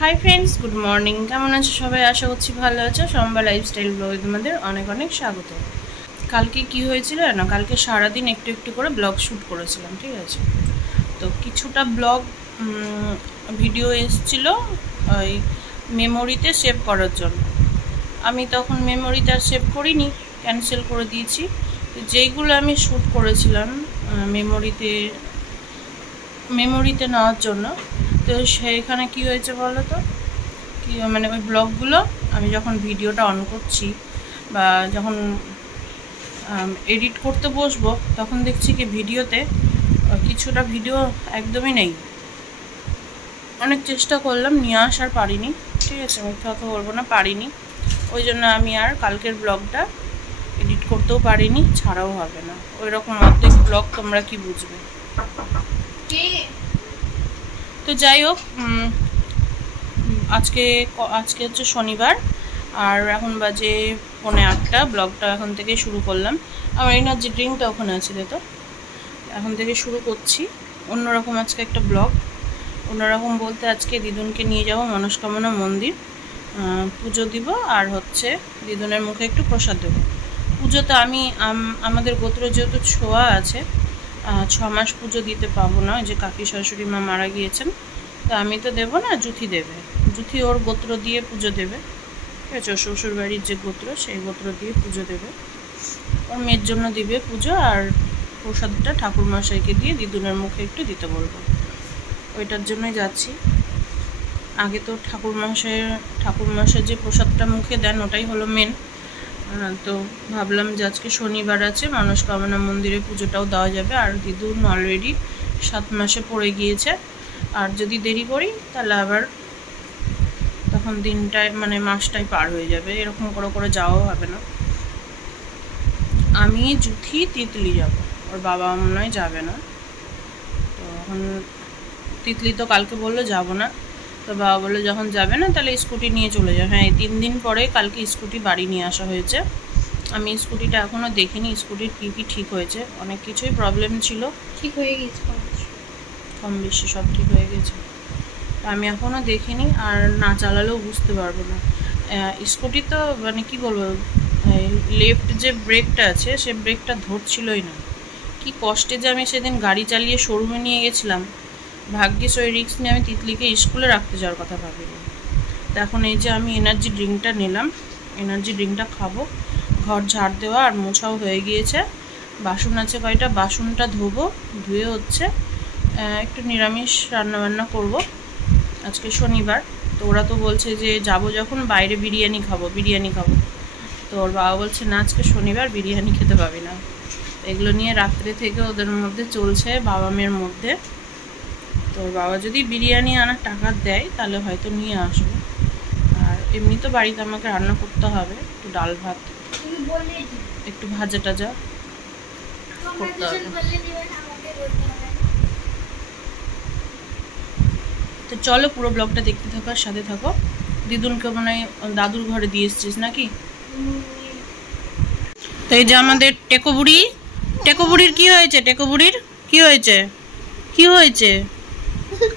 Hi friends, good morning. কেমন আছো সবাই? আশা করছি ভালো আছো। সম্বা লাইফস্টাইল ব্লগে তোমাদের অনেক অনেক স্বাগত। কালকে কি হয়েছিল না, কালকে সারাদিন একটু একটু করে ব্লগ শ্যুট করেছিলাম, ঠিক আছে। তো কিছুটা ব্লগ ভিডিও এসেছিলো ওই মেমোরিতে সেভ করার জন্য। আমি তখন মেমোরিতে আর সেভ করিনি, ক্যান্সেল করে দিয়েছি। যেইগুলো আমি শ্যুট করেছিলাম মেমোরিতে নেওয়ার জন্য, তো সেইখানে কি হয়েছে বলো তো, কি মানে ওই ব্লগগুলো আমি যখন ভিডিওটা অন করছি বা যখন এডিট করতে বসবো, তখন দেখছি কি ভিডিওতে কিছুটা ভিডিও একদমই নেই। অনেক চেষ্টা করলাম, নিয়ে আসার পারিনি, ঠিক আছে, মিথ্যা কথা বলবো না, পারিনি। ওই জন্য আমি আর কালকের ব্লগটা এডিট করতেও পারিনি, ছাড়াও হবে না। ওই রকম অর্ধেক ব্লগ তোমরা কি বুঝবে। তো যাই হোক, আজকে হচ্ছে শনিবার, আর এখন বাজে 7:45। ব্লগটা এখন থেকে শুরু করলাম। আমার এনার্জি ড্রিঙ্কটা ওখানে আছে, তো এখন থেকে শুরু করছি। অন্যরকম আজকে একটা ব্লগ। অন্যরকম বলতে আজকে দিদুনকে নিয়ে যাব মনস্কামনা মন্দির, পুজো দিব, আর হচ্ছে দিদুনের মুখে একটু প্রসাদ দেবো। পুজোতে আমি আমাদের গোত্র যেহেতু ছোঁয়া আছে, 6 মাস পুজো দিতে পাবো না। যে কাকি শাশুড়ি মা মারা গিয়েছেন, তো আমি তো দেবো না, জুথি দেবে। জুথি ওর গোত্র দিয়ে পুজো দেবে, ঠিক আছে। ওর শ্বশুরবাড়ির যে গোত্র, সেই গোত্র দিয়ে পুজো দেবে। ওর মেয়ের জন্য দিবে পুজো, আর প্রসাদটা ঠাকুরমশাইকে দিয়ে দিদুনের মুখে একটু দিতে বলবো। ওইটার জন্যই যাচ্ছি। আগে তো ঠাকুরমশাই যে প্রসাদটা মুখে দেন, ওটাই হলো মেন। তো ভাবলাম যে আজকে শনিবার আছে, মনস্কামনা মন্দিরে পুজোটাও দেওয়া যাবে। আর দিদুন অলরেডি 7 মাসে পড়ে গিয়েছে, আর যদি দেরি করি তাহলে আবার তখন দিনটায় মানে মাসটাই পার হয়ে যাবে, এরকম করে যাওয়াও হবে না। আমি জুথি তিতলি যাব, ওর বাবা মনে হয় যাবে না। তো এখন তিতলি তো কালকে বললো যাব না, তো বাবা বললো যখন যাবে না তাহলে স্কুটি নিয়ে চলে যাও। হ্যাঁ, 3 দিন পরে কালকে স্কুটি বাড়ি নিয়ে আসা হয়েছে। আমি স্কুটিটা এখনও দেখিনি, স্কুটির কী কী ঠিক হয়েছে। অনেক কিছুই প্রবলেম ছিল, ঠিক হয়ে গেছে, কম বেশি সব ঠিক হয়ে গেছে। আমি এখনও দেখিনি, আর না চালালেও বুঝতে পারবো না। স্কুটি তো মানে কি বলবো, লেফট যে ব্রেকটা আছে, সে ব্রেকটা ধরছিলই না। কি কষ্টে যে আমি সেদিন গাড়ি চালিয়ে শোরুমে নিয়ে গেছিলাম। ভাগ্যিস ওই রিস্ক নিয়ে আমি তিতলিকে স্কুলে রাখতে যাওয়ার কথা ভাবিনি। তো এখন এই যে আমি এনার্জি ড্রিঙ্কটা নিলাম, এনার্জি ড্রিঙ্কটা খাবো। ঘর ঝাড় দেওয়া আর মোছাও হয়ে গিয়েছে। বাসন আছে কয়টা, বাসনটা ধোবো। ধুয়ে হচ্ছে একটু নিরামিষ রান্নাবান্না করব। আজকে শনিবার, তো ওরা তো বলছে যে যাবো যখন বাইরে বিরিয়ানি খাবো। তো ওর বাবা বলছে না, আজকে শনিবার বিরিয়ানি খেতে পাবি না। এগুলো নিয়ে রাত্রে থেকে ওদের মধ্যে চলছে, বাবা মেয়ের মধ্যে। তো ওর বাবা যদি বিরিয়ানি আনার টাকা দেয় তাহলে হয়তো নিয়ে আসবো। আর এমনি তো বাড়িতে আমাকে রান্না করতে হবে, একটু ডাল ভাত, একটু ভাজা টাজা করতে হবে। তো চলো পুরো ব্লগটা দেখতে থাকো আর সাথে থাকো। দিদুনকে মনে হয় দাদুর ঘরে দিয়ে এসছিস নাকি? তো এই যে আমাদের টেকোবুড়ির কি হয়েছে? কি হয়েছে?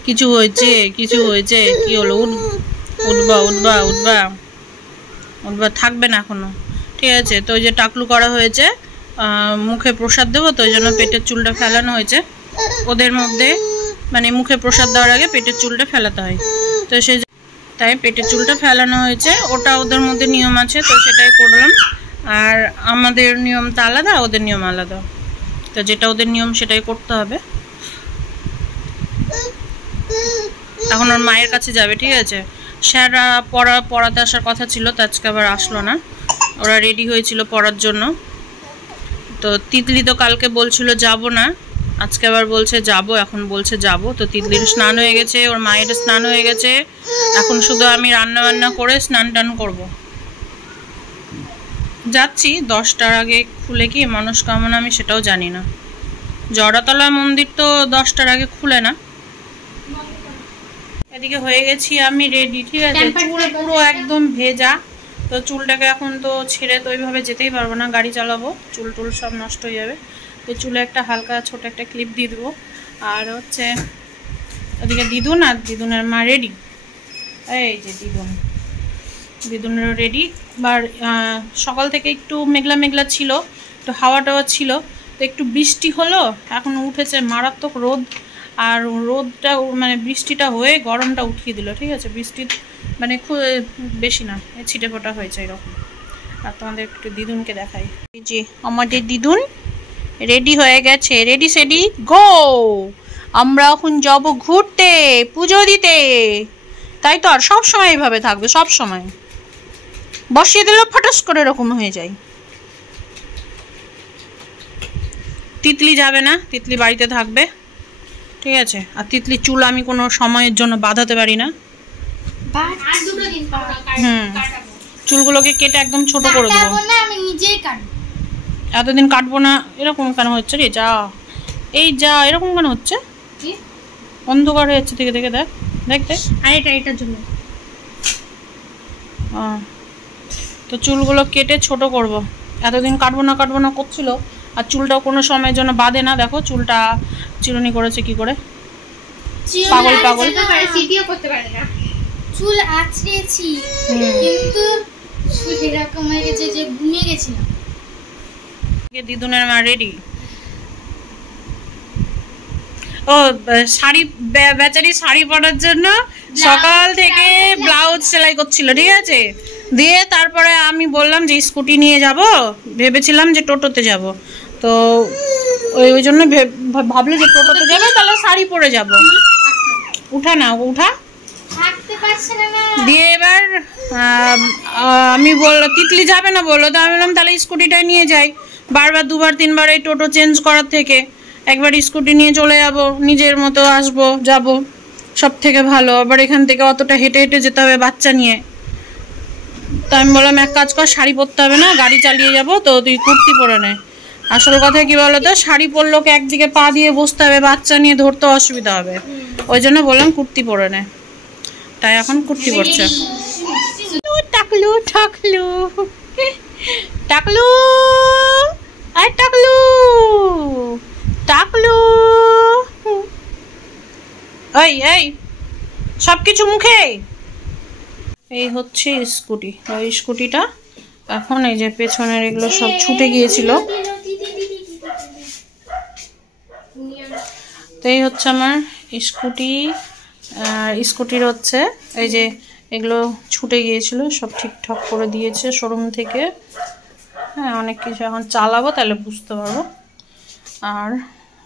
কিছু হয়েছে? কি হলো? উঠবা থাকবে না এখনো, ঠিক আছে। তো ওই যে টাকলু করা হয়েছে, মুখে প্রসাদ দেবো, তো ওই জন্য পেটের চুলটা ফেলানো হয়েছে ওদের মধ্যে। মানে মুখে প্রসাদ দেওয়ার আগে পেটের চুলটা ফেলাতে হয়, তো তাই পেটের চুলটা ফেলানো হয়েছে। ওটা ওদের মধ্যে নিয়ম আছে, তো সেটাই করলাম। আর আমাদের নিয়মটা আলাদা, ওদের নিয়ম আলাদা, তো যেটা ওদের নিয়ম সেটাই করতে হবে। এখন ওর মায়ের কাছে যাবে, ঠিক আছে। স্যাররা পড়াতে আসার কথা ছিল, তো আজকে আবার আসলো না। ওরা রেডি হয়েছিল পড়ার জন্য। তো তিতলি তো কালকে বলছিল যাব না, আজকে আবার বলছে যাব, এখন বলছে যাব। তো তিতলির স্নান হয়ে গেছে, ওর মায়ের স্নান হয়ে গেছে। এখন শুধু আমি রান্না বান্না করে স্নান টান করবো। যাচ্ছি 10টার আগে খুলে কি মনস্কামনা, আমি সেটাও জানি না। জড়াতলা মন্দির তো 10টার আগে খুলে না। এদিকে হয়ে গেছি আমি রেডি, ঠিক আছে। চুল পুরো একদম ভেজা, তো চুলটাকে এখন তো ছেড়ে তো ওইভাবে যেতেই পারবো না, গাড়ি চালাবো, চুল টুল সব নষ্ট হয়ে যাবে। তো চুলে একটা হালকা ছোট একটা ক্লিপ দিয়ে দেবো। আর হচ্ছে ওদিকে দিদুন আর দিদুনের মা রেডি, এই যে দিদুনেরও রেডি। আর সকাল থেকে একটু মেঘলা মেঘলা ছিল, একটু হাওয়া টাওয়া ছিল, তো একটু বৃষ্টি হলো, এখন উঠেছে মারাত্মক রোদ। আর রোদটা মানে বৃষ্টিটা হয়ে গরমটা উঠিয়ে দিল, ঠিক আছে। বৃষ্টি মানে খুব বেশি না, ছিটে ফোটা হয়েছে এরকম। আর তোমাদের একটু দিদুনকে দেখাই। এই যে আমাদের দিদুন রেডি হয়ে গেছে, রেডি সেডি গো। আমরা এখন যাব ঘুরতে, পুজো দিতে, তাই তো। আর সব সময় এইভাবে থাকবে, সব সময় বসিয়ে দিলে ফটাস করে এরকম হয়ে যায়। তিতলি যাবে না, তিতলি বাড়িতে থাকবে, ঠিক আছে। আর তিতলির চুল আমি কোনো সময়ের জন্য বাঁধাতে পারি না। চুলগুলোকে কেটে একদম ছোট করে দেবো। এতদিন কাটবো না এরকম কেন হচ্ছে রে? যা এই যা এরকম কেন হচ্ছে? অন্ধকার হয়ে যাচ্ছে, দেখে দেখে দেখ দেখতে। আর এটার জন্য তো চুলগুলো কেটে ছোট করব। এতদিন কাটবো না করছিল, আর চুলটাও কোনো সময়ের জন্য বাঁধে না। দেখো চুলটা চিরুনি করেছে কি করে, পাগল পাগল। চুল আঁচড়েছি কিন্তু এরকম হয়ে গেছে যে ঘুমিয়ে গেছিলাম। দিদুনের মা রেডি। ও শাড়ি, বেচারি শাড়ি পরার জন্য সকাল থেকে ব্লাউজ সেলাই করছিল, ঠিক আছে। দিয়ে তারপরে আমি বললাম যে স্কুটি নিয়ে যাব, ভেবেছিলাম যে টোটোতে যাব, তো ওই জন্য ভাবলো যে টোটোতে যাবে তাহলে শাড়ি পরে যাব। উঠা না উঠা দিয়ে এবার আমি তিতলি যাবে না বললো, তো আমি বললাম তাহলে স্কুটিটাই নিয়ে যাই। বারবার দুবার তিনবার এই টোটো চেঞ্জ করার থেকে একবার স্কুটি নিয়ে চলে যাব, নিজের মতো আসবো যাব, সব থেকে ভালো। আবার এখান থেকে অতটা হেঁটে হেঁটে যেতে হবে বাচ্চা নিয়ে। তো আমি বললাম এক কাজ কর, শাড়ি পরতে হবে না, গাড়ি চালিয়ে যাব, তো তুই কুর্তি পরে নে। আসল কথা কি বলতো, শাড়ি পরলোকে একদিকে পা দিয়ে বসতে হবে, বাচ্চা নিয়ে ধরতে অসুবিধা হবে, ওই জন্য বললাম কুর্তি পরে নে। তাই এখন কুর্তি পরছে। টাকলু টাকলু টাকলু আর টাকলু টাকলু, এই এই সবকিছু মুখে। এই হচ্ছে স্কুটি, ওই স্কুটিটা এখন এই যে পেছনের এগুলো সব ছুটে গিয়েছিল, তো এই হচ্ছে আমার স্কুটি। আর স্কুটির হচ্ছে এই যে এগুলো ছুটে গিয়েছিল, সব ঠিকঠাক করে দিয়েছে শোরুম থেকে। হ্যাঁ, অনেক কিছু এখন চালাবো তাহলে বুঝতে পারবো। আর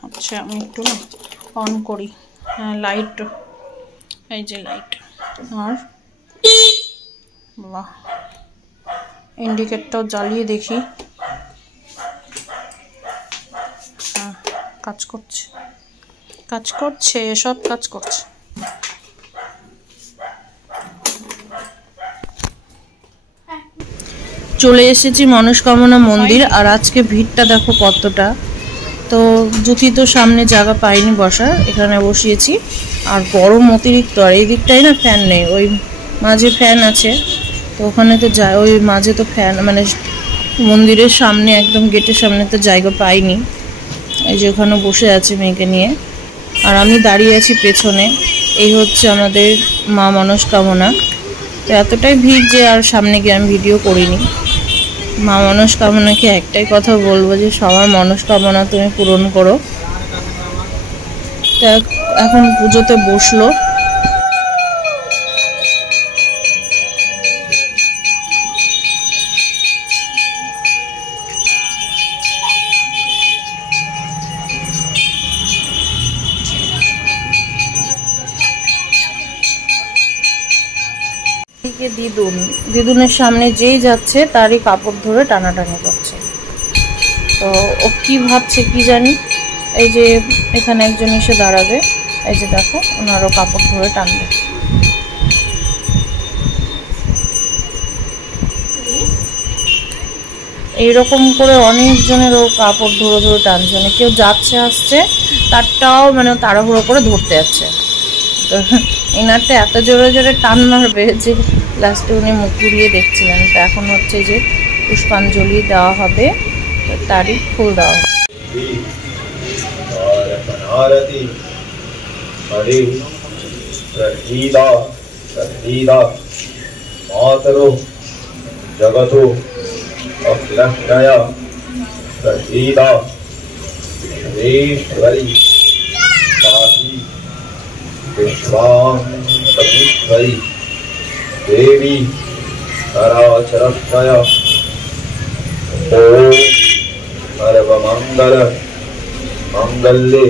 হচ্ছে আমি একটু অন করি, হ্যাঁ লাইট, এই যে লাইট। আর বাহ, ইন্ডিকেটরটাও জ্বালিয়ে দেখি। হ্যাঁ, কাজ করছে কাজ করছে, সব কাজ করছে। চলে এসেছি মনস্কামনা মন্দির। আর আজকে ভিড়টা দেখো কতটা। তো জুতি তো সামনে জায়গা পাইনি বসার, এখানে বসিয়েছি। আর গরম অতিরিক্ত, আর এই দিকটাই না ফ্যান নেই, ওই মাঝে ফ্যান আছে, তো ওখানে তো যায়, ওই মাঝে তো ফ্যান মানে মন্দিরের সামনে একদম গেটের সামনে তো জায়গা পাইনি। এই যে ওখানে বসে আছে মেয়েকে নিয়ে, আর আমি দাঁড়িয়ে আছি পেছনে। এই হচ্ছে আমাদের মা মনস্কামনা। তো এতটাই ভিড় যে আর সামনে গিয়ে আমি ভিডিও করিনি। মা মনস্কামনাকে একটাই কথা বলবো যে সবার মনস্কামনা তুমি পূরণ করো। তা এখন পুজোতে বসলো। দিদুনের সামনে যেই যাচ্ছে তারই কাপড় ধরে টানাটানি করছে। তো ও কি ভাবছে কি জানি। এই যে এখানে একজন এসে দাঁড়াবে, এই যে দেখো ওনারও কাপড় ধরে টানবে। এইরকম করে অনেকজনের ও কাপড় ধরে ধরে টানছে, মানে কেউ যাচ্ছে আসছে তারটাও মানে তাড়াহুড়ো করে ধরতে যাচ্ছে। তো এনারটা এত জোরে জোরে টান মারবে যে লাস্টে উনি মুখ ঘুরিয়ে দেখছিলেন। তো এখন হচ্ছে যে পুষ্পাঞ্জলি দেওয়া হবে, তো তারই ফুল দেওয়া হবে। प्रसीदा मातरो जगतो अखिलक्षय प्रसीदा ईश्वरी पाहि विश्वामीश्वरी देवी चराचरक्षय ओम सर्वमंगल मंगल्ये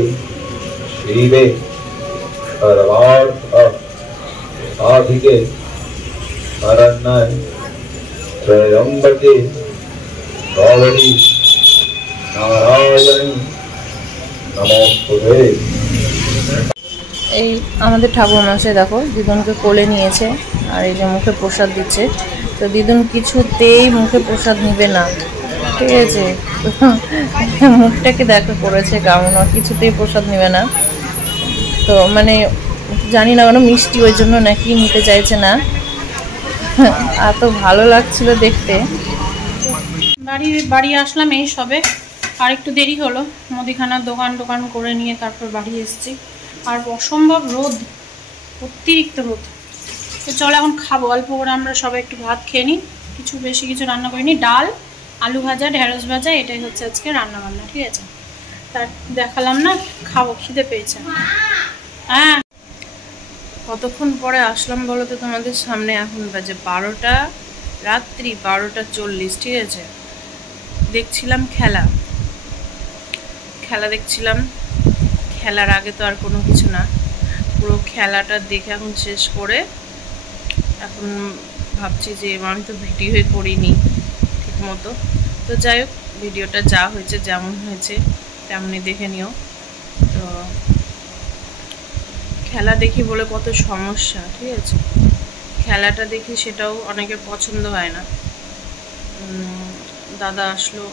शिवे सर्वार्थ साधिके शरण्ये त्र्यंबके गौरी नारायणी नमोस्तुते। এই আমাদের ঠাকুরমশাই দেখো দিদুনকে কোলে নিয়েছে আর এই যে মুখে প্রসাদ দিচ্ছে। তো দিদুন কিছুতেই মুখে প্রসাদ নিবে না, ঠিক আছে? মুখটাকে দেখা করেছে কেমন, কিছুতেই প্রসাদ নেবে না। তো মানে জানি না কেন মিষ্টি ওই জন্য নাকি নিতে চাইছে না। এত ভালো লাগছিল দেখতে। বাড়ি আসলাম এই সবে, আর একটু দেরি হলো, মুদিখানার দোকান করে নিয়ে তারপর বাড়ি এসেছি। আর অসম্ভব রোদ, অতিরিক্ত রোদ। তো চলো এখন খাবো, অল্প করে আমরা সবাই একটু ভাত খেয়ে নিই। বেশি কিছু রান্না করিনি, ডাল আলু ভাজা ঢেঁড়স ভাজা, এটাই হচ্ছে আজকে রান্না বান্না, ঠিক আছে? তার দেখালাম না, খাবো, খিদে পেয়েছে। হ্যাঁ, কতক্ষণ পরে আসলাম বলো তো তোমাদের সামনে। এখন বাজে 12টা, রাত্রি 12:40, ঠিক আছে? দেখছিলাম খেলা দেখছিলাম। খেলার আগে তো আর কোনো কিছু না, পুরো খেলাটা দেখে এখন শেষ করে এখন ভাবছি যে আমি তো ভিডিওই করিনি ঠিক মতো। তো যাই হোক, ভিডিওটা যা হয়েছে যেমন হয়েছে তেমনি দেখে নিও। তো খেলা দেখি বলে কত সমস্যা, ঠিক আছে? খেলাটা দেখি সেটাও অনেকের পছন্দ হয় না। দাদা আসলো,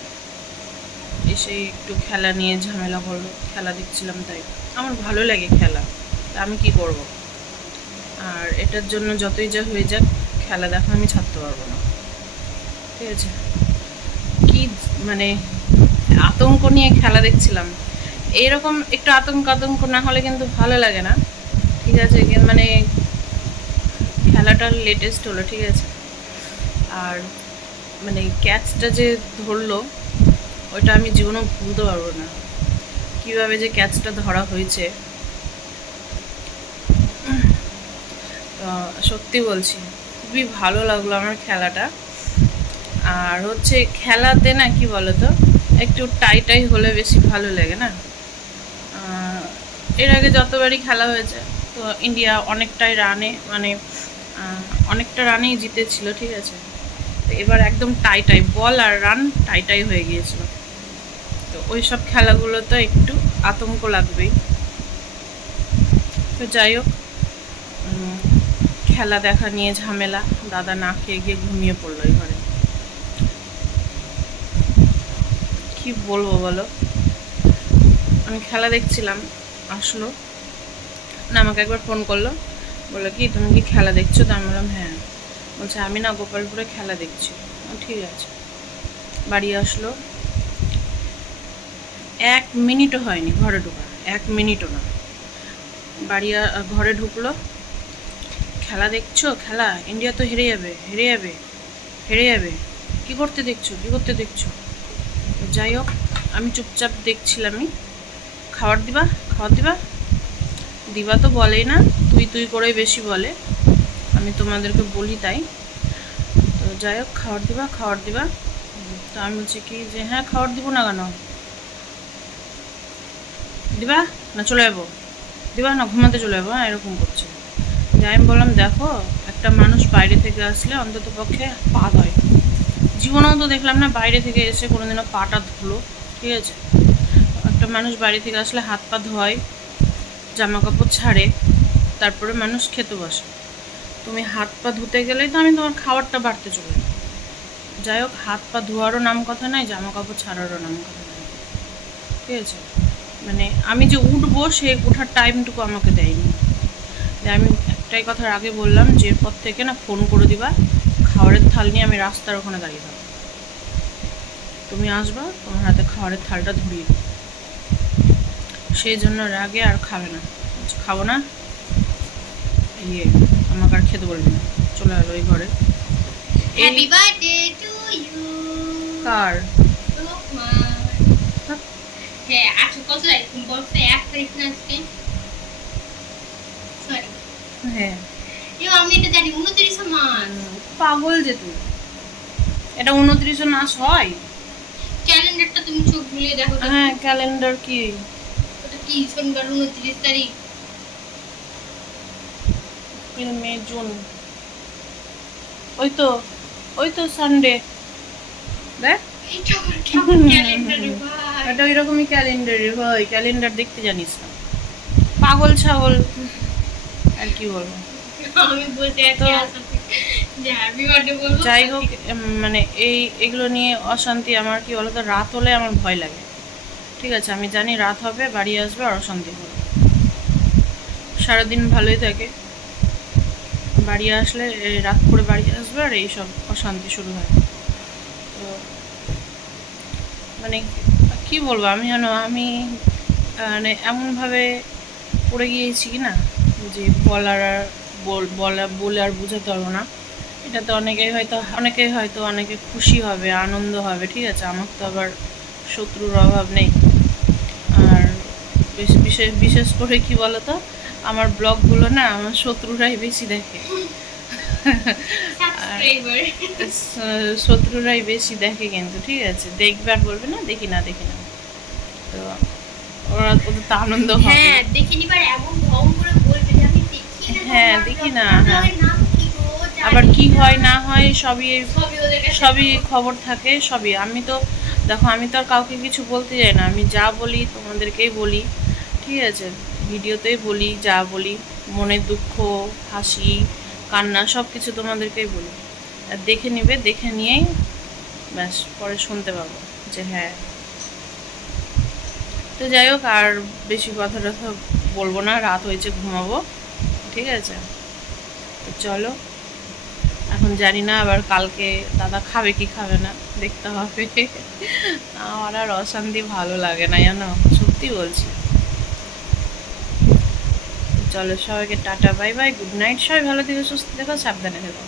এসে একটু খেলা নিয়ে ঝামেলা করলো। খেলা দেখছিলাম, তাই আমার ভালো লাগে খেলা, আমি কি করব? আর এটার জন্য যতই যা হয়ে যাক খেলা দেখা আমি ছাড়তে পারবো না, ঠিক আছে? কি মানে আতঙ্ক নিয়ে খেলা দেখছিলাম। এইরকম একটু আতঙ্ক না হলে কিন্তু ভালো লাগে না, ঠিক আছে? মানে খেলাটা লেটেস্ট হলো, ঠিক আছে? আর মানে ক্যাচটা যে ধরলো ওইটা আমি জীবনেও ভুলতে পারবো না, কিভাবে যে ক্যাচটা ধরা হয়েছে। সত্যি বলছি, খুবই ভালো লাগলো আমার খেলাটা। আর হচ্ছে খেলাতে না কি বলতো, একটু টাই হলে বেশি ভালো লাগে না? এর আগে যতবারই খেলা হয়েছে তো ইন্ডিয়া অনেকটাই রানে, মানে অনেকটা রানেই জিতেছিল, ঠিক আছে? তো এবার একদম টাই বল আর রান টাই হয়ে গিয়েছিল। তো ওই সব খেলাগুলো তো একটু আতঙ্ক লাগবেই। তো যাই হোক, খেলা দেখা নিয়ে ঝামেলা, দাদা না খেয়ে গিয়ে ঘুমিয়ে পড়লো এই ঘরে। কি বলবো বলো, আমি খেলা দেখছিলাম, আসলো না, আমাকে একবার ফোন করলো, বললো কি তুমি কি খেলা দেখছো? তো আমি বললাম হ্যাঁ। বলছে আমি না গোপালপুরে খেলা দেখছি। ঠিক আছে। বাড়ি আসলো, 1 মিনিটও হয়নি ঘরে ঢোকা, 1 মিনিটও না। ঘরে ঢুকলো, খেলা দেখছো? খেলা ইন্ডিয়া তো হেরে যাবে, কি করতে দেখছো? যাই হোক, আমি চুপচাপ দেখছিলামই। খাবার দিবা তো বলেই না, তুই করেই বেশি বলে, আমি তোমাদেরকে বলি তাই। তো যাই হোক, খাবার দিবা। তো আমি বলছি কি যে হ্যাঁ খাবার দিব না কেন, দিবা না চলে যাবো, দিবা না ঘুমাতে চলে যাবো, হ্যাঁ এরকম করছে। যাই আমি বললাম দেখো, একটা মানুষ বাইরে থেকে আসলে অন্তত পক্ষে পা ধোয়, জীবনেও তো দেখলাম না বাইরে থেকে এসে কোনোদিনও পাটা ধুলো, ঠিক আছে? একটা মানুষ বাইরে থেকে আসলে হাত পা ধোয়, জামা কাপড় ছাড়ে, তারপরে মানুষ খেতে বসে। তুমি হাত পা ধুতে গেলেই তো আমি তোমার খাবারটা বাড়তে চলে। যাই হোক, হাত পা ধোয়ারও নাম কথা নাই, জামা কাপড় ছাড়ারও নাম কথা নাই, ঠিক আছে? মানে আমি যে উঠবো সে ওঠার টাইমটুকু আমাকে দেয়নি। আমি একটাই কথার আগে বললাম যে এরপর থেকে না ফোন করে দিবা, খাবারের থাল নিয়ে আমি রাস্তার ওখানে দাঁড়িয়ে থাকবো, তুমি আসবা, তোমার হাতে খাবারের থালটা ধরিয়ে দিই। সেই জন্য রাগে আর খাবে না, খাবো না, আমাকে আর খেতে বলবি না, চলে গেল ওই ঘরে। Happy birthday to you. কার? হ্যাঁ, আজকে কত তারিখ? বলতে 1 তারিখ না আজকে? সরি। হ্যাঁ আমি এটা জানি 29 মাস। পাগল যে তুই, এটা 29 মাস হয়? ক্যালেন্ডারটা তুমি চোখ বুলিয়ে দেখো তো। হ্যাঁ ক্যালেন্ডার কি? ওটা কি শনিবার 29 তারিখ? এপ্রিল মে জুন, ওই তো সানডে। দেখ এটা আবার কেমন ক্যালেন্ডারে ভাই? এটা ওই রকমই ক্যালেন্ডারে ভাই, ক্যালেন্ডার দেখতে জানিস না, পাগল ছাগল। আর কি বলবো, আমি বলতে আছি আসলে যে হ্যাপি বার্থডে বলবো। যাই হোক মানে এগুলো নিয়ে অশান্তি। আমার কি বলতো, রাত হলে আমার ভয় লাগে, ঠিক আছে? আমি জানি রাত হবে, বাড়ি আসবে আর অশান্তি হবে। সারাদিন ভালোই থাকে, বাড়ি আসলে রাত করে বাড়ি আসবে আর এইসব অশান্তি শুরু হয়। তো মানে কি বলবো, আমি জানো আমি মানে এমনভাবে পড়ে গিয়েছি কি না, যে বলে আর বোঝাতে পারবো না। এটা তো অনেকে খুশি হবে, আনন্দ হবে, ঠিক আছে? আমার তো আবার শত্রুর অভাব নেই। আর বিশেষ করে কি বলতো, আমার ব্লগগুলো না আমার শত্রুরাই বেশি দেখে। শত্রুরাই বেশি দেখে কিন্তু, ঠিক আছে? দেখবে আর বলবে না দেখি না। তো ওদের তো আনন্দ হবে। হ্যাঁ দেখে নিবার এমন ঢং করে বলবে যে আমি দেখি না। হ্যাঁ দেখি না, হ্যাঁ নাম কি গো? আবার কি হয় না হয় সবই ওদের কাছে সবই খবর থাকে সবই। আমি তো দেখো, আমি তো আর কাউকে কিছু বলতে যাই না, আমি যা বলি তোমাদেরকেই বলি, ঠিক আছে? ভিডিওতেই বলি, যা বলি মনের দুঃখ, হাসি, কান্না সব কিছু তোমাদেরকেই বলি। আর দেখে নিবে, দেখে নিয়েই ব্যাস পরে শুনতে পাবো যে হ্যাঁ। তো যাই হোক, আর বেশি কথা বলবো না, রাত হয়েছে, ঘুমাবো, ঠিক আছে? তো চলো, এখন জানি না আবার কালকে দাদা খাবে কি খাবে না, দেখতে হবে। আমার আর অশান্তি ভালো লাগে না, জানো, সত্যি বলছি। চলো, সবাইকে tata, bye bye, good night. সবাই ভালো থেকো, সুস্থ থেকো, সাবধানে থেকো।